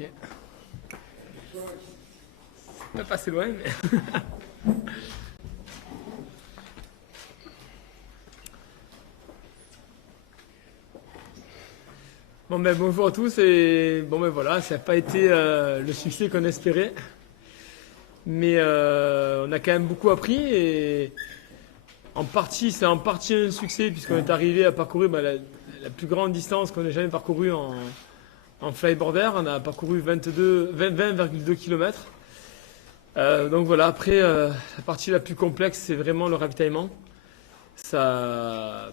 Ok. Pas passé loin, mais. Bon ben bonjour à tous et bon ben voilà, ça n'a pas été le succès qu'on espérait, mais on a quand même beaucoup appris et en partie c'est en partie un succès puisqu'on est arrivé à parcourir la plus grande distance qu'on ait jamais parcourue en flyboarder. On a parcouru 20,2 km. Donc voilà, après la partie la plus complexe c'est vraiment le ravitaillement. Ça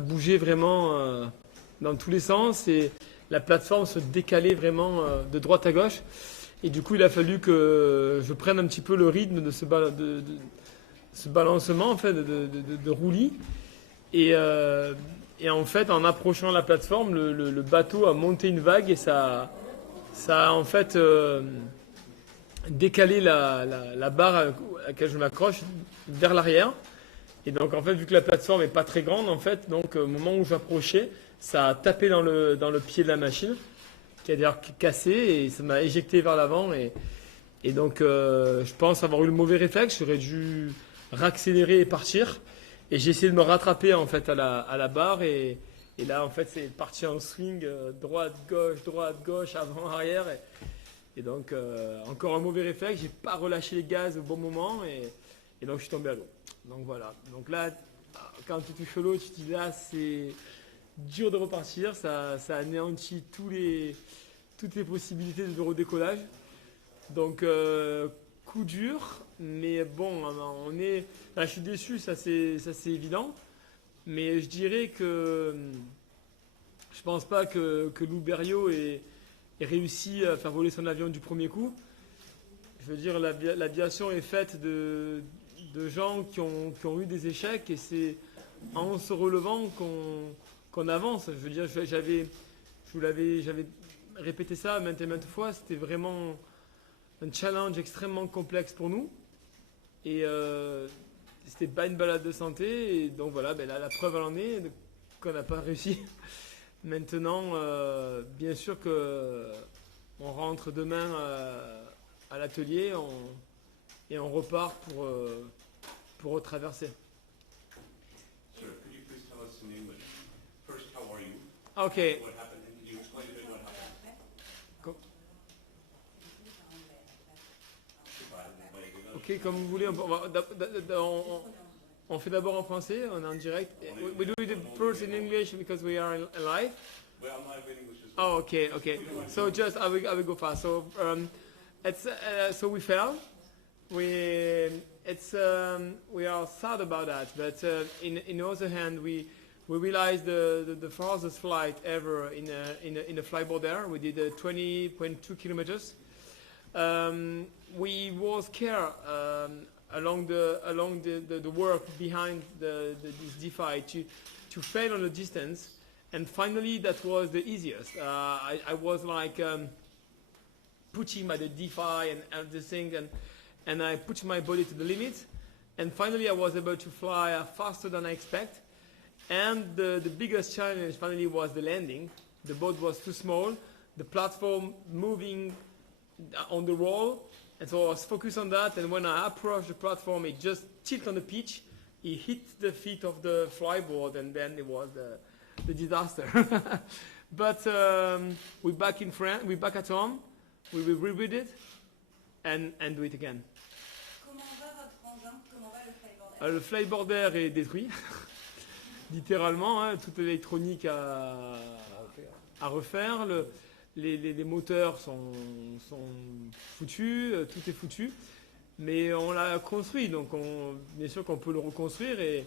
bougeait vraiment dans tous les sens et la plateforme se décalait vraiment de droite à gauche. Et du coup, il a fallu que je prenne un petit peu le rythme de ce balancement, en fait, de roulis. Et en fait, en approchant la plateforme, le bateau a monté une vague et ça a en fait décalé la barre à laquelle je m'accroche vers l'arrière. Et donc en fait, vu que la plateforme est pas très grande, en fait, donc au moment où j'approchais, ça a tapé dans le pied de la machine, qui a d'ailleurs cassé et ça m'a éjecté vers l'avant. Et donc je pense avoir eu le mauvais réflexe, j'aurais dû raccélérer et partir. Et j'ai essayé de me rattraper en fait à la barre et là en fait c'est parti en swing, droite, gauche, avant, arrière. Et donc encore un mauvais réflexe, j'ai pas relâché les gaz au bon moment et donc je suis tombé à l'eau. Donc voilà. Donc là, quand tu touches l'eau, tu te dis là, c'est dur de repartir. Ça anéantit toutes les possibilités de redécollage. Donc coup dur, mais bon, là, je suis déçu, ça c'est évident. Mais je dirais que je pense pas que Lou Berriot ait réussi à faire voler son avion du premier coup. Je veux dire, l'aviation est faite de gens qui ont eu des échecs et c'est en se relevant qu'on avance. Je veux dire, j'avais répété ça maintes et maintes fois, c'était vraiment un challenge extrêmement complexe pour nous et c'était pas une balade de santé et donc voilà, ben là, la preuve en est qu'on n'a pas réussi. Maintenant, bien sûr que on rentre demain à l'atelier et on repart pour retraverser. Sir, could you please tell us in English? First, how are you? Okay. What happened? Can you explain a bit what happened? Ok, comme vous voulez, on fait d'abord en français, on est en direct. We do it first in English because we are live. Well, I'm live in English as well. Oh, okay, okay. So just I will go fast. So so we fell. We are sad about that, but in the other hand, we realized the farthest flight ever in a flyboard there. We did 20.2 kilometers. We was scared along the work behind this DeFi to fail on the distance, and finally that was the easiest. I was like pushing by the DeFi and everything, and I pushed my body to the limit, and finally I was able to fly faster than I expect. And the biggest challenge finally was the landing. The boat was too small, the platform moving on the roll, and so I was focused on that. And when I approached the platform, it just tilted on the pitch. It hit the feet of the flyboard, and then it was the disaster. But we're back in France. We're back at home. We will rebuild it and do it again. Comment va votre engin? Comment va le flyboarder? Le flyboarder est détruit, littéralement, hein, toute l'électronique à refaire. Les moteurs sont foutus, tout est foutu. Mais on l'a construit, donc bien sûr qu'on peut le reconstruire et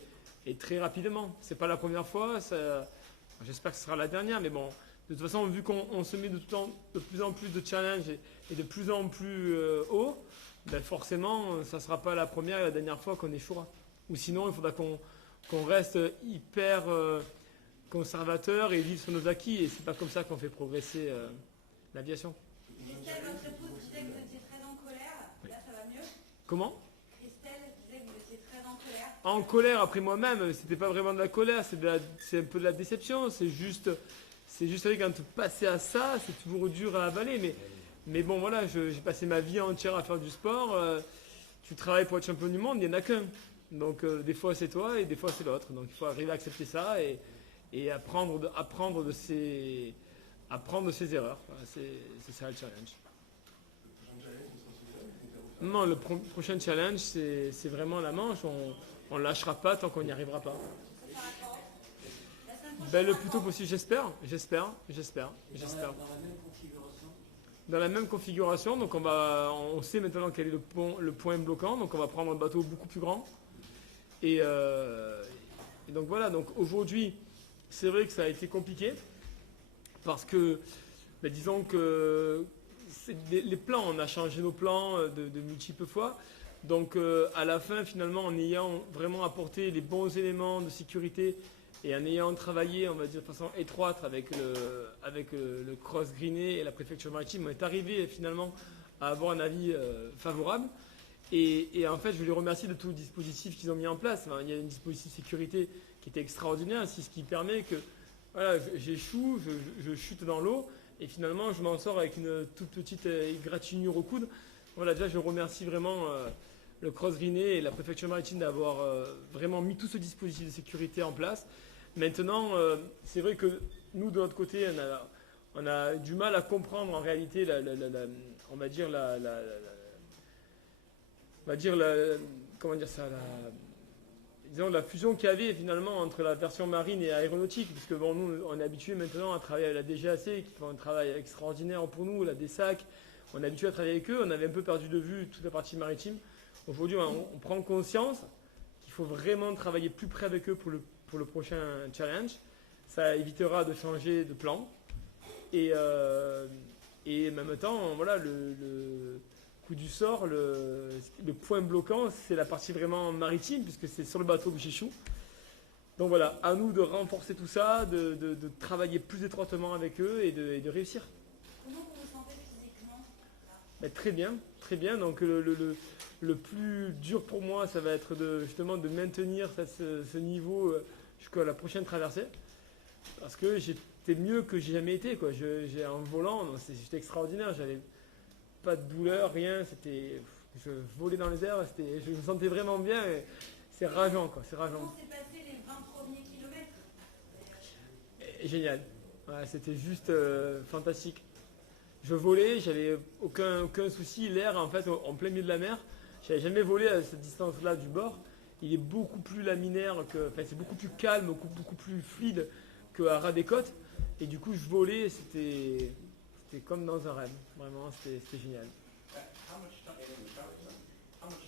très rapidement. C'est pas la première fois, j'espère que ce sera la dernière, mais bon, de toute façon, vu qu'on se met de plus en plus de challenges et de plus en plus haut, ben forcément, ça ne sera pas la première et la dernière fois qu'on échouera. Ou sinon, il faudra qu'on reste hyper conservateur et vivre sur nos acquis. Et c'est pas comme ça qu'on fait progresser l'aviation. Christelle, votre épouse disait que vous étiez très en colère. Là, ça va mieux? Comment? Christelle disait que vous étiez très en colère. En colère après moi-même, c'était pas vraiment de la colère, c'est un peu de la déception. C'est juste vrai quand passer à ça, c'est toujours dur à avaler. Mais bon, voilà, j'ai passé ma vie entière à faire du sport. Tu travailles pour être champion du monde, il n'y en a qu'un. Donc des fois c'est toi et des fois c'est l'autre. Donc il faut arriver à accepter ça et apprendre de ses erreurs. Voilà, c'est ça le challenge. Non, le prochain challenge, c'est vraiment la manche. On ne lâchera pas tant qu'on n'y arrivera pas. Ça sera quand? La semaine prochaine? Ben, le plus tôt possible, j'espère. Dans la même configuration, donc on sait maintenant quel est le point bloquant, donc on va prendre un bateau beaucoup plus grand. Et donc voilà, donc aujourd'hui, c'est vrai que ça a été compliqué, parce que, ben, disons que les plans, on a changé nos plans de multiples fois. Donc à la fin, finalement, en ayant vraiment apporté les bons éléments de sécurité et en ayant travaillé, on va dire, de façon étroite avec le cross greené et la préfecture maritime, on est arrivé finalement à avoir un avis favorable. Et en fait, je les remercie de tout le dispositif qu'ils ont mis en place. Enfin, il y a un dispositif de sécurité qui était extraordinaire, c'est ce qui permet que voilà, j'échoue, je chute dans l'eau et finalement je m'en sors avec une toute petite égratignure au coude. Voilà, déjà je remercie vraiment le cross greené et la préfecture maritime d'avoir vraiment mis tout ce dispositif de sécurité en place. Maintenant, c'est vrai que nous, de notre côté, on a du mal à comprendre en réalité on va dire comment dire ça, disons la fusion qu'il y avait finalement entre la version marine et aéronautique, puisque bon, nous, on est habitué maintenant à travailler avec la DGAC, qui font un travail extraordinaire pour nous, la DSAC, on est habitué à travailler avec eux, on avait un peu perdu de vue toute la partie maritime. Aujourd'hui, on prend conscience qu'il faut vraiment travailler plus près avec eux pour le prochain challenge. Ça évitera de changer de plan. Et en même temps, voilà, le coup du sort, le point bloquant, c'est la partie vraiment maritime, puisque c'est sur le bateau que j'échoue. Donc voilà, à nous de renforcer tout ça, de travailler plus étroitement avec eux et de réussir. Comment vous vous sentez physiquement là? Mais très bien, très bien. Donc le plus dur pour moi, ça va être justement de maintenir ce niveau jusqu'à la prochaine traversée. Parce que j'étais mieux que j'ai jamais été, quoi. J'ai un volant, c'était extraordinaire. J'avais pas de douleur, rien. Je volais dans les airs. Je me sentais vraiment bien. C'est rageant, quoi. C'est rageant. Comment s'est passé les 20 premiers kilomètres? Génial. Ouais, c'était juste fantastique. Je volais, j'avais aucun souci. L'air, en fait, en plein milieu de la mer, j'avais jamais volé à cette distance-là du bord. Il est beaucoup plus laminaire, enfin, c'est beaucoup plus calme, beaucoup plus fluide qu'à ras des côtes. Et du coup, je volais, c'était comme dans un rêve. Vraiment, c'était génial. How much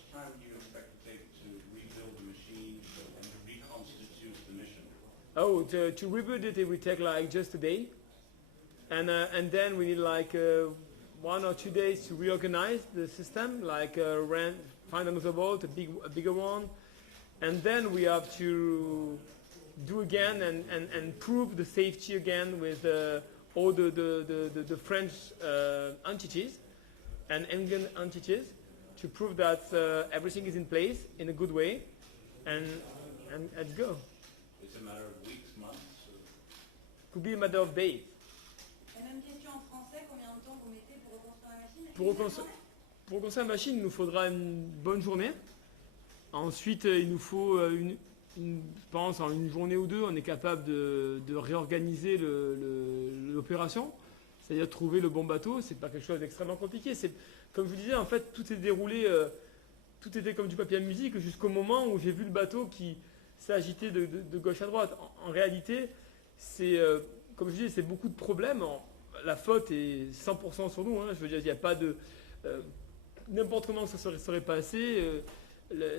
time do you expect to take to rebuild the machine and reconstitute the mission? Oh, to rebuild it will take like just a day. And then we need like 1 or 2 days to reorganize the system, like find another boat, a bigger one. And then we have to do again and prove the safety again with all the French entities and Indian entities to prove that everything is in place in a good way and go. It's a matter of weeks, months? Could be a matter of days. La même question en français, combien de temps vous mettez pour reconstruire la machine? Pour reconstruire la machine, il nous faudra une bonne journée. Ensuite, il nous faut, je pense, en une journée ou deux, on est capable de réorganiser l'opération. C'est-à-dire trouver le bon bateau. C'est pas quelque chose d'extrêmement compliqué. Comme je vous disais, en fait, tout est déroulé, tout était comme du papier à musique jusqu'au moment où j'ai vu le bateau qui s'est agité de gauche à droite. En réalité, comme je disais, c'est beaucoup de problèmes. La faute est 100% sur nous. Hein. Je veux dire, il n'y a pas de... n'importe comment ça serait passé,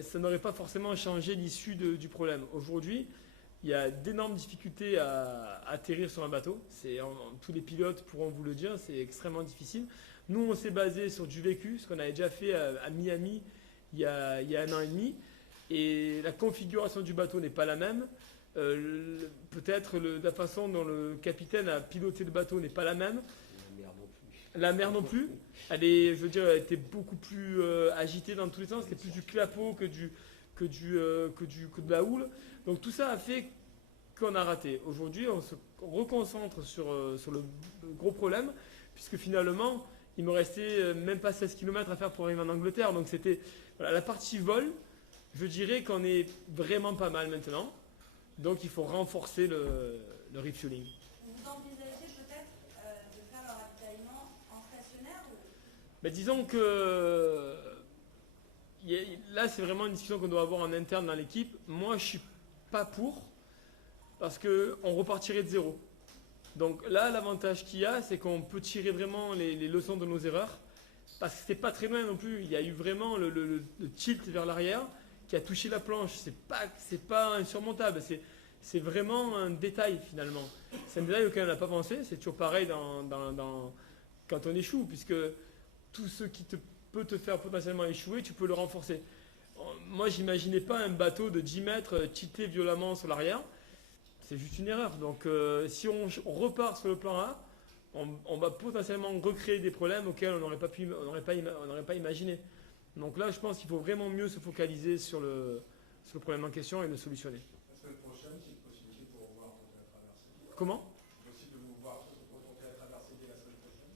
ça n'aurait pas forcément changé l'issue du problème. Aujourd'hui, il y a d'énormes difficultés à atterrir sur un bateau. Tous les pilotes pourront vous le dire, c'est extrêmement difficile. Nous, on s'est basé sur du vécu, ce qu'on avait déjà fait à Miami il y a 1 an et demi. Et la configuration du bateau n'est pas la même. Peut-être la façon dont le capitaine a piloté le bateau n'est pas la même. La mer non plus. Elle était beaucoup plus agitée dans tous les sens. C'était plus du clapot que de la houle. Donc tout ça a fait qu'on a raté. Aujourd'hui, on se reconcentre sur le gros problème, puisque finalement, il me restait même pas 16 km à faire pour arriver en Angleterre. Donc c'était voilà, la partie vol, je dirais qu'on est vraiment pas mal maintenant. Donc il faut renforcer le refueling. Vous envisagez peut-être de faire leur ravitaillement en stationnaire ou... Ben, disons que là c'est vraiment une discussion qu'on doit avoir en interne dans l'équipe. Moi je suis pas pour parce qu'on repartirait de zéro. Donc là, l'avantage qu'il y a, c'est qu'on peut tirer vraiment les leçons de nos erreurs. Parce que c'est pas très loin non plus. Il y a eu vraiment le tilt vers l'arrière qui a touché la planche. C'est pas insurmontable. C'est vraiment un détail finalement. C'est un détail auquel on n'a pas pensé. C'est toujours pareil quand on échoue, puisque tout ce qui peut te faire potentiellement échouer, tu peux le renforcer. Moi, j'imaginais pas un bateau de 10 mètres tilté violemment sur l'arrière. C'est juste une erreur. Donc, si on repart sur le plan A, on va potentiellement recréer des problèmes auxquels on n'aurait pas imaginé. Donc là, je pense qu'il faut vraiment mieux se focaliser sur le problème en question et le solutionner. La semaine prochaine, c'est une possibilité pour vous voir tenter la traversée. Comment ? C'est possible de vous voir pour tenter la traversée dès la semaine prochaine.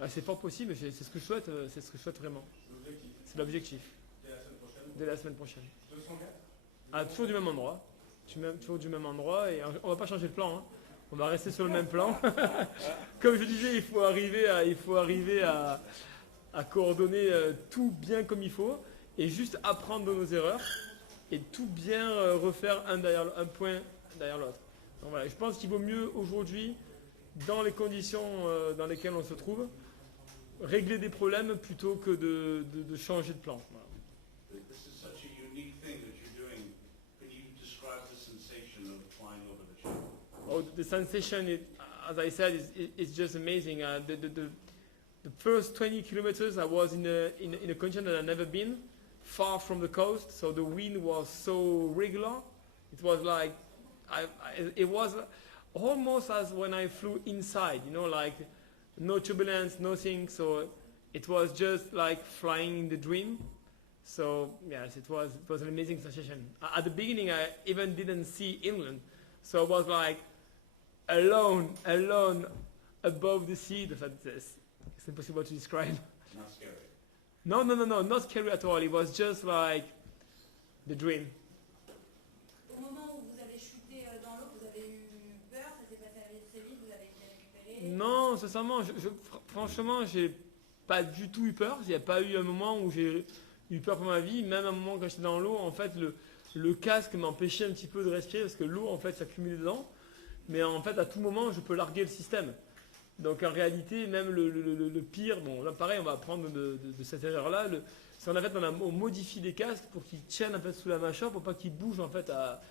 Ah, c'est fort possible, mais c'est ce que je souhaite. C'est ce que je souhaite vraiment. C'est l'objectif. C'est l'objectif. Dès la semaine prochaine. Dès la semaine prochaine. 200 mètres. Ah, toujours du même endroit. Toujours du même endroit. Et on va pas changer de plan. Hein. On va rester sur le même plan. Comme je disais, il faut arriver à coordonner tout bien comme il faut et juste apprendre de nos erreurs et tout bien refaire un point derrière l'autre. Donc voilà, je pense qu'il vaut mieux aujourd'hui, dans les conditions dans lesquelles on se trouve, régler des problèmes plutôt que de changer de plan. Voilà. This is such a unique thing that you're doing. Can you describe the sensation of flying over the channel? Oh, the sensation, as I said, is just amazing. The first 20 kilometers, I was in a condition that I've never been, far from the coast, so the wind was so regular. It was like, it was almost as when I flew inside, like no turbulence, nothing. So it was just like flying in the dream. So yes, it was an amazing sensation. At the beginning, I even didn't see inland, so I was like alone above the sea. It's impossible to describe. Not scary. No, not scary at all. It was just like the dream. Au moment où vous avez chuté dans l'eau, vous avez eu peur, ça s'est passé assez vite, vous avez été récupéré. Non, sincèrement, franchement, j'ai pas du tout eu peur. Il n'y a pas eu un moment où j'ai eu peur pour ma vie. Même un moment quand j'étais dans l'eau, en fait, le casque m'empêchait un petit peu de respirer parce que l'eau, en fait, s'accumulait dedans. Mais en fait, à tout moment, je peux larguer le système. Donc en réalité, même le pire, bon là pareil, on va apprendre de cette erreur-là. C'est en fait, on modifie les casques pour qu'ils tiennent en fait sous la mâchoire, pour pas qu'ils bougent en fait à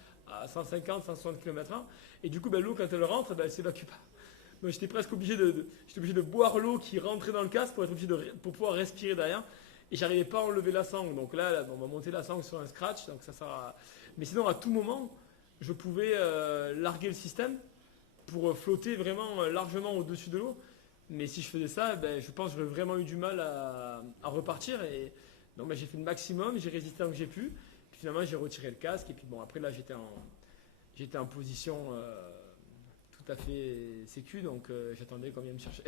150, 160 km/h. Et du coup, l'eau quand elle rentre, elle s'évacue pas. Donc j'étais presque obligé de boire l'eau qui rentrait dans le casque pour être obligé pour pouvoir respirer derrière. Et j'arrivais pas à enlever la sangle. Donc là, on va monter la sangle sur un scratch. Donc ça sert Mais sinon, à tout moment, je pouvais larguer le système pour flotter vraiment largement au-dessus de l'eau. Mais si je faisais ça, je pense que j'aurais vraiment eu du mal à repartir. Et donc j'ai fait le maximum, j'ai résisté tant que j'ai pu. Puis finalement, j'ai retiré le casque. Et puis bon, après là, j'étais en position tout à fait sécu. Donc j'attendais qu'on vienne me chercher.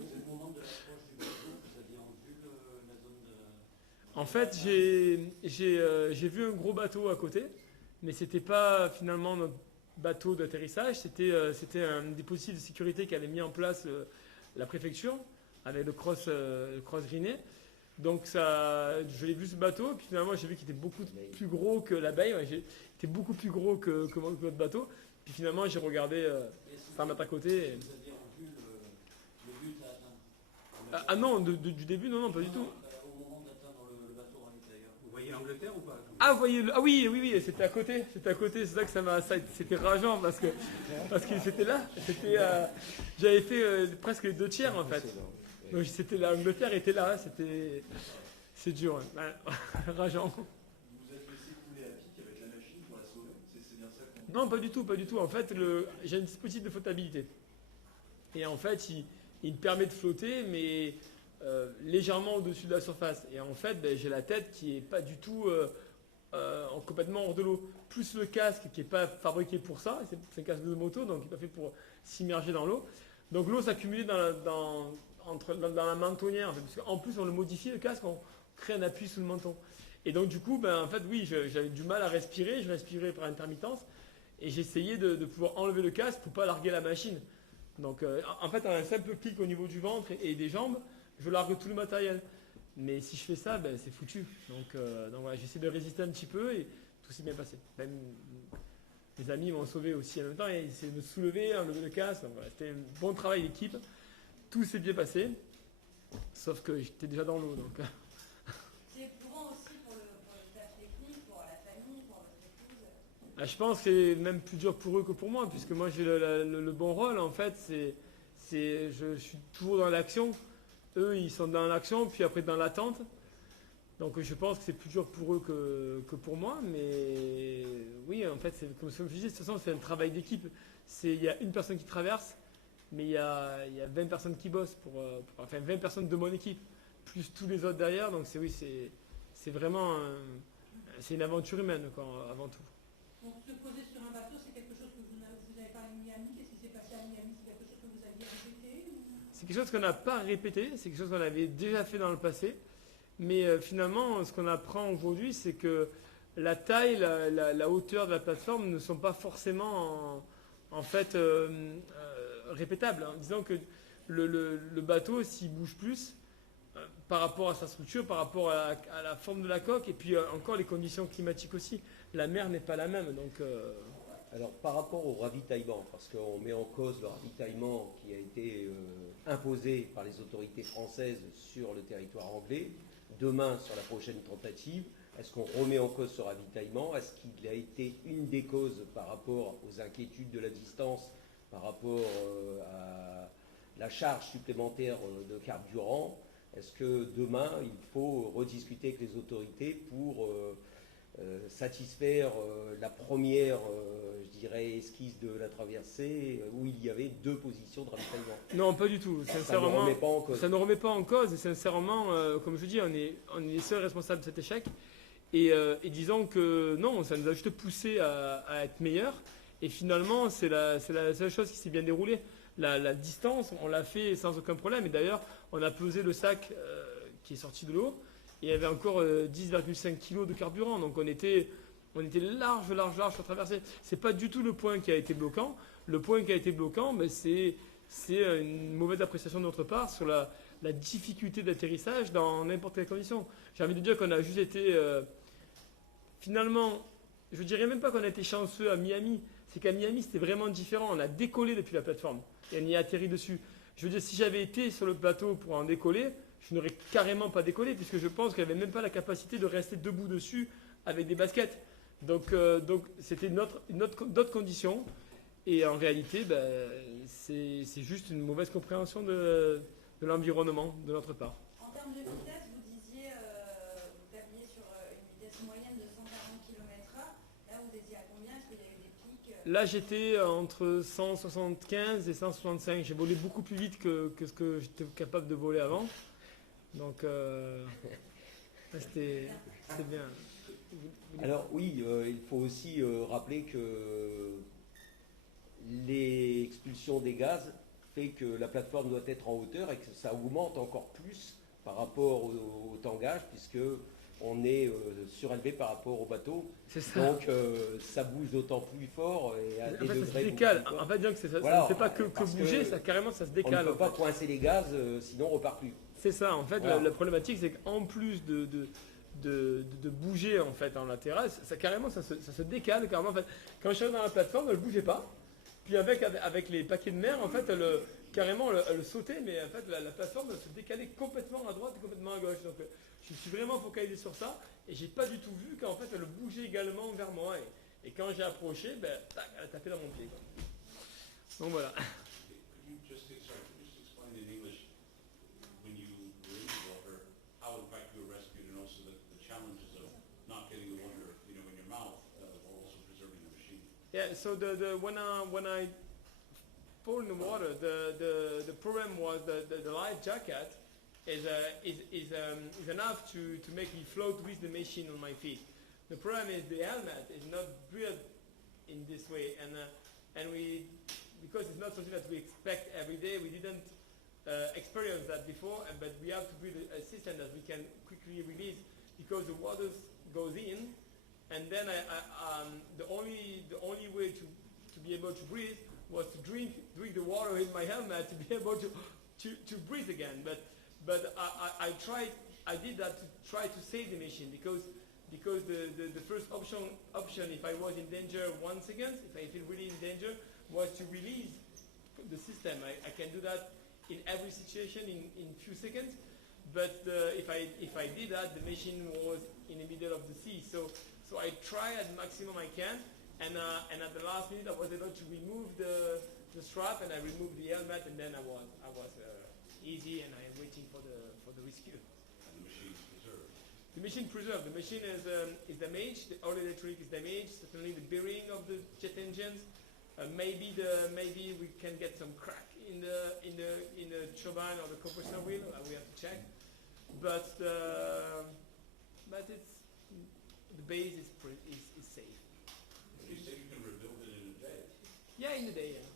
Au moment de l'approche du bateau, vous aviez en vue la zone de... En fait, j'ai vu un gros bateau à côté. Mais c'était pas finalement notre bateau d'atterrissage, c'était un dispositif de sécurité qu'avait mis en place la préfecture avec le cross Griné. Donc je l'ai vu ce bateau, puis finalement j'ai vu qu'il était beaucoup plus gros que l'abeille, il était beaucoup plus gros que votre bateau. Puis finalement j'ai regardé 100 mètres à côté. Et... Vous aviez en vue le but à atteindre? Ah non, du début, non, pas du tout. Au moment d'atteindre le bateau à l'intérieur. Vous voyez l'Angleterre ou pas? Ah, vous voyez, oui, c'était à côté, c'est ça que c'était rageant parce que c'était là, j'avais fait presque les 2/3 en fait. Donc l'Angleterre était là, c'est dur, ouais. Rageant. Vous êtes laissé couler à pic avec la machine pour la sauver? C'est bien ça qu'on... Non, pas du tout. En fait, j'ai un dispositif de flottabilité. Et en fait, il me permet de flotter, mais légèrement au-dessus de la surface. Et en fait, j'ai la tête qui est pas du tout complètement hors de l'eau. Plus le casque qui n'est pas fabriqué pour ça. C'est un casque de moto, donc il n'est pas fait pour s'immerger dans l'eau. Donc l'eau s'accumulait dans la mentonnière, en fait, parce qu'en plus on le modifie le casque, on crée un appui sous le menton. Et donc du coup, en fait oui, j'avais du mal à respirer, je respirais par intermittence, et j'essayais de pouvoir enlever le casque pour pas larguer la machine. Donc en fait, un simple clic au niveau du ventre et des jambes, je largue tout le matériel. Mais si je fais ça, c'est foutu. Donc voilà, j'essaie de résister un petit peu et tout s'est bien passé. Même mes amis m'ont sauvé aussi en même temps, et essayaient de me soulever, enlever le casque. Donc voilà, c'était un bon travail d'équipe. Tout s'est bien passé, sauf que j'étais déjà dans l'eau. Donc C'est éprouvant aussi pour le staff technique, pour la famille, pour votre épouse. je pense que c'est même plus dur pour eux que pour moi, puisque moi j'ai le bon rôle en fait. Je suis toujours dans l'action. Eux, ils sont dans l'action, puis après dans l'attente. Donc je pense que c'est plus dur pour eux que pour moi. Mais oui, en fait, c'est comme je disais, de toute façon, c'est un travail d'équipe. Il y a une personne qui traverse, mais il y a 20 personnes qui bossent, enfin 20 personnes de mon équipe, plus tous les autres derrière. Donc c'est vraiment c'est une aventure humaine, quoi, avant tout. Donc se poser sur un bateau, c'est quelque chose que vous n'avez pas à Miami. Qu'est-ce qui s'est passé à Miami? C'est quelque chose que vous aviez répété ou... C'est quelque chose qu'on n'a pas répété, c'est quelque chose qu'on avait déjà fait dans le passé. Mais finalement, ce qu'on apprend aujourd'hui, c'est que la taille, la hauteur de la plateforme ne sont pas forcément en fait répétables. Hein. Disons que le bateau, s'il bouge plus, par rapport à sa structure, par rapport à la forme de la coque, et puis encore les conditions climatiques aussi. La mer n'est pas la même. Donc, Alors par rapport au ravitaillement, parce qu'on met en cause le ravitaillement qui a été imposé par les autorités françaises sur le territoire anglais, demain sur la prochaine tentative, est-ce qu'on remet en cause ce ravitaillement? Est-ce qu'il a été une des causes par rapport aux inquiétudes de la distance, par rapport à la charge supplémentaire de carburant? Est-ce que demain il faut rediscuter avec les autorités pour satisfaire la première, je dirais, esquisse de la traversée où il y avait 2 positions de ravitaillement? non, pas du tout. Sincèrement, ça ne remet pas en cause. ça ne remet pas en cause. Et sincèrement, comme je dis, on est les seuls responsables de cet échec. Et disons que non, ça nous a juste poussé à être meilleurs. Et finalement, c'est la seule chose qui s'est bien déroulée. La distance, on l'a fait sans aucun problème. Et d'ailleurs, on a pesé le sac qui est sorti de l'eau. Et il y avait encore 10,5 kg de carburant. Donc on était large sur traversée. C'est pas du tout le point qui a été bloquant. Le point qui a été bloquant, c'est une mauvaise appréciation de notre part sur la difficulté d'atterrissage dans n'importe quelle condition. J'ai envie de dire qu'on a juste été finalement, je dirais même pas qu'on a été chanceux à Miami. C'est qu'à Miami, c'était vraiment différent. On a décollé depuis la plateforme et on y a atterri dessus. Je veux dire, si j'avais été sur le plateau pour en décoller, je n'aurais carrément pas décollé, puisque je pense qu'il n'y avait même pas la capacité de rester debout dessus avec des baskets. Donc c'était d'autres conditions. Et en réalité, c'est juste une mauvaise compréhension de l'environnement de notre part. En termes de vitesse, vous disiez, vous tabliez sur une vitesse moyenne de 140 km/h. Là, vous étiez à combien? Est-ce qu'il y a eu des pics? Là, j'étais entre 175 et 165. J'ai volé beaucoup plus vite que ce que j'étais capable de voler avant. Donc, c'était bien. Alors oui, il faut aussi rappeler que l'expulsion des gaz fait que la plateforme doit être en hauteur et que ça augmente encore plus par rapport au tangage, puisque on est surélevé par rapport au bateau. C'est ça. Donc ça bouge d'autant plus fort et à des En fait, ça degrés se décale. beaucoup plus forts. En fait, disons que ça Voilà, ne fait pas que parce bouger, que ça carrément ça se On décale. ne peut en pas fait. coincer les gaz, sinon on repart plus. C'est ça. En fait, Voilà. la problématique, c'est qu'en plus de bouger en fait en latéral, carrément ça se décale carrément. En fait, quand je suis arrivé dans la plateforme, elle ne bougeait pas. Puis avec les paquets de mer, en fait, elle sautait, mais en fait la plateforme elle se décalait complètement à droite et complètement à gauche. Donc je suis vraiment focalisé sur ça et j'ai pas du tout vu qu'en fait elle bougeait également vers moi. Et quand j'ai approché, tac, elle a tapé dans mon pied, quoi. Donc voilà. Could you just explain in English when you were in the water, how in fact you were rescued, and also the challenges of not getting the water, in your mouth, while also preserving the machine? Yeah, so when I fall in the water, the problem was the life jacket is enough to make me float with the machine on my feet. The problem is the helmet is not built in this way, and we, because it's not something that we expect every day, we didn't experienced that before, but we have to build a system that we can quickly release because the water goes in, and then the only way to be able to breathe was to drink the water in my helmet to be able to breathe again. But I did that to try to save the machine because the first option if I was in danger 1 second, if I feel really in danger, was to release the system. I can do that in every situation in few seconds. But if I did that, the machine was in the middle of the sea. So I try as maximum I can, and at the last minute I was able to remove the strap, and I removed the helmet, and then I was easy, and I am waiting for the rescue. And the machine's preserved. The machine preserved. The machine is damaged. The all electric is damaged. Certainly the bearing of the jet engines. Maybe we can get some crack in the turbine or the compressor wheel. We have to check. But it's the base is safe. You say you can rebuild it in a day. Yeah, in a day. Yeah.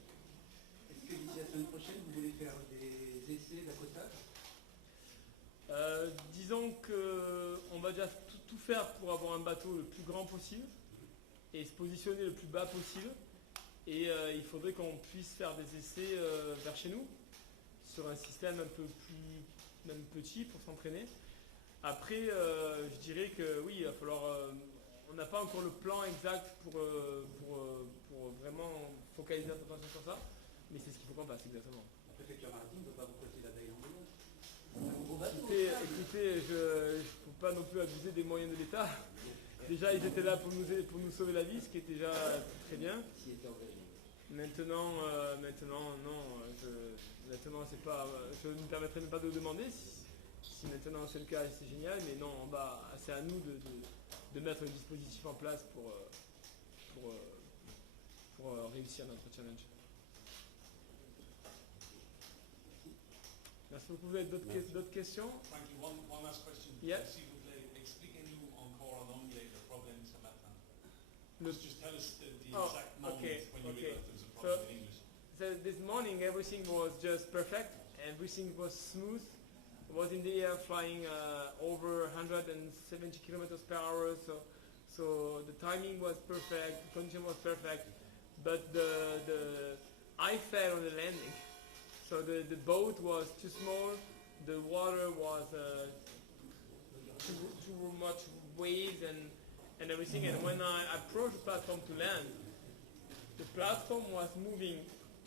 Est-ce que d'ici la semaine prochaine, vous voulez faire des essais d'accotage? Disons que on va déjà tout faire pour avoir un bateau le plus grand possible et se positionner le plus bas possible. Et il faudrait qu'on puisse faire des essais vers chez nous sur un système un peu plus même petit pour s'entraîner. Après, je dirais que oui, il va falloir. On n'a pas encore le plan exact pour vraiment focaliser notre attention sur ça, mais c'est ce qu'il faut qu'on fasse exactement. La préfecture maritime ne veut pas vous prêter la baille en Guyane. C'est un gros bateau. Écoutez, je ne faut pas non plus abuser des moyens de l'État. Déjà, ils étaient là pour nous sauver la vie, ce qui est déjà très bien. S'y était engagé. Maintenant, non. Maintenant, c'est pas. Je ne me permettrai même pas de demander. Si maintenant c'est le cas, c'est génial. Mais non, c'est à nous de mettre le dispositif en place pour réussir notre challenge. Merci beaucoup. Vous avez d'autres questions? Frankie, one last question. Yeah. S'il vous plaît, expliquez-nous encore en anglais le problème ce matin. Le- Just tell us the Oh, exact moment okay, when you okay. realized there was a problem So- in English. So this morning everything was just perfect. Everything was smooth. I was in the air flying over 170 kilometers per hour. So the timing was perfect. The condition was perfect. But I fell on the landing. So the boat was too small. The water was too much waves and everything. And when I approached the platform to land, the platform was moving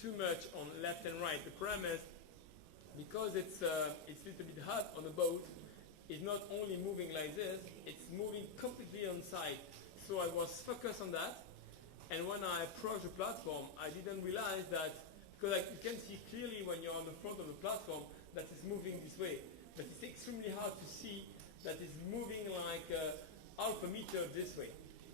too much on left and right. The problem is, because it's a little bit hot on the boat, it's not only moving like this, it's moving completely on side. So I was focused on that, and when I approached the platform, I didn't realize that, because you can see clearly when you're on the front of the platform that it's moving this way, but it's extremely hard to see that it's moving like half a meter this way.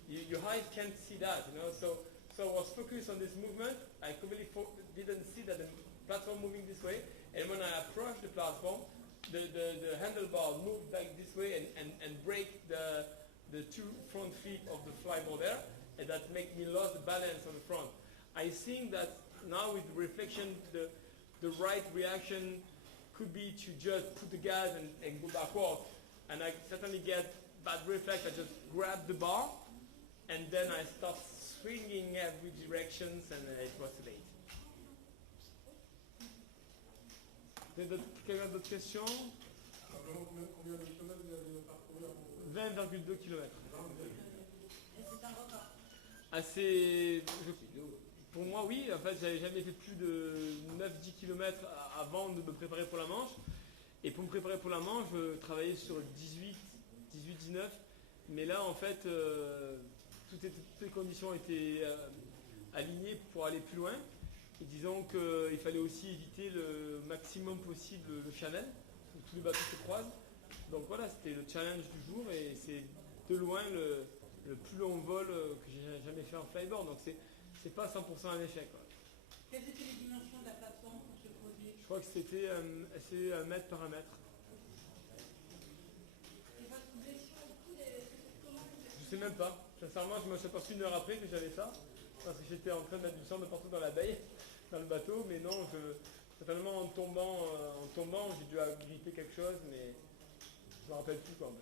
Your eyes can't see that, So I was focused on this movement. I completely didn't see that the platform moving this way. And when I approached the platform, the handlebar moved like this way and break the two front feet of the flyboard there, and that made me lose the balance on the front. I think that now with the reflection, the right reaction could be to just put the gas and go backwards. And I certainly get bad reflex. I just grab the bar, and then I start swinging every directions, and it was too late. Quelqu'un d'autres questions? Combien de kilomètres vous avez parcouru 20,2 km. Et c'est un record. Pour moi, oui. En fait, j'avais jamais fait plus de 9-10 km avant de me préparer pour la Manche. Et pour me préparer pour la Manche, je travaillais sur le 18-19. Mais là, en fait, toutes les conditions étaient alignées pour aller plus loin. Et disons qu'il fallait aussi éviter le maximum possible le channel, où tous les bateaux se croisent. Donc voilà, c'était le challenge du jour et c'est de loin le plus long vol que j'ai jamais fait en flyboard. Donc c'est pas 100% un échec, quoi. Quelles étaient les dimensions de la plateforme pour ce projet? Je crois que c'était assez 1 mètre par 1 mètre. Et votre blessure au coude, comment vous Je sais même pas. Sincèrement, je me suis aperçu 1 heure après que j'avais ça. Parce que j'étais en train de mettre du sang de partout dans la baie, dans le bateau. Mais non, Certainement en tombant, j'ai dû gripper quelque chose, mais je me rappelle plus quoi en fait.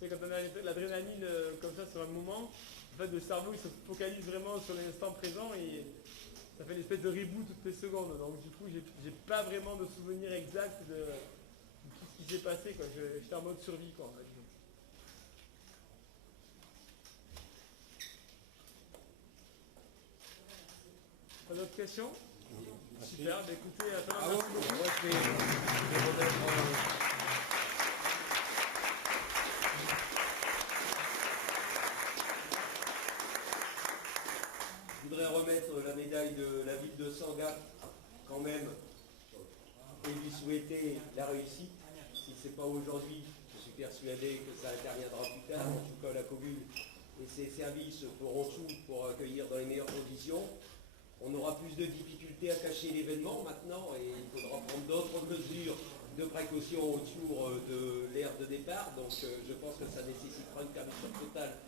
C'est quand on a l'adrénaline comme ça sur un moment, en fait le cerveau il se focalise vraiment sur l'instant présent et ça fait une espèce de reboot toutes les secondes. Donc du coup j'ai pas vraiment de souvenir exact de tout ce qui s'est passé quoi. J'étais en mode survie quoi en fait. Pas d'autres questions? Super, bah écoutez, Ah ouais, merci beaucoup. moi, je vais remettre, je voudrais remettre la médaille de la ville de Sangatte quand même et lui souhaiter la réussite. Si ce n'est pas aujourd'hui, je suis persuadé que ça interviendra plus tard. En tout cas, la commune et ses services feront tout pour accueillir dans les meilleures conditions. On aura plus de difficultés à cacher l'événement maintenant et il faudra prendre d'autres mesures de précaution autour de l'aire de départ. Donc je pense que ça nécessitera une fermeture totale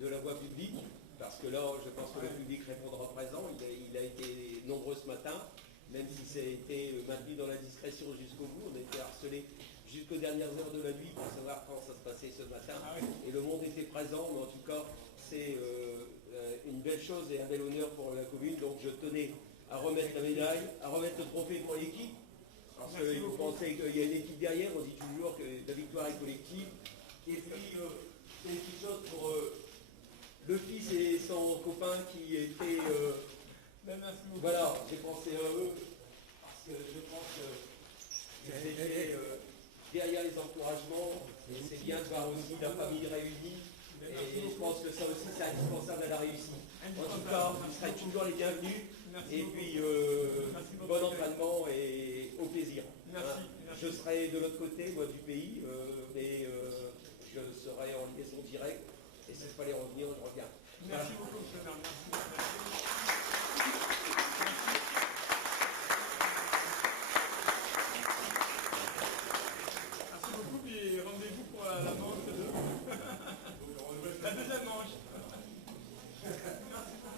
de la voie publique parce que là, je pense que le public répondra présent. Il a été nombreux ce matin, même si ça a été maintenu dans la discrétion jusqu'au bout. On a été harcelés jusqu'aux dernières heures de la nuit pour savoir quand ça se passait ce matin. Et le monde était présent, mais en tout cas, c'est une belle chose et un bel honneur pour la commune. Donc je tenais à remettre la médaille, à remettre le trophée pour l'équipe. Parce que vous pensez qu'il y a une équipe derrière, on dit toujours que la victoire est collective. Et puis, c'est une petite chose pour le fils et son copain qui étaient... Merci beaucoup. voilà, j'ai pensé à eux, parce que je pense que qu'ils étaient derrière les encouragements, et c'est bien de voir aussi la famille réunie. Et je pense que ça aussi, c'est indispensable à la réussite. En tout cas, vous serez toujours les bienvenus. Et puis, bon entraînement et au plaisir. Merci. Je serai de l'autre côté, moi, du pays, mais je serai en liaison directe. Et si il fallait revenir, je reviens. Merci beaucoup, monsieur le maire. Merci. Merci beaucoup, puis rendez-vous pour la manche 2. La deuxième manche. Merci.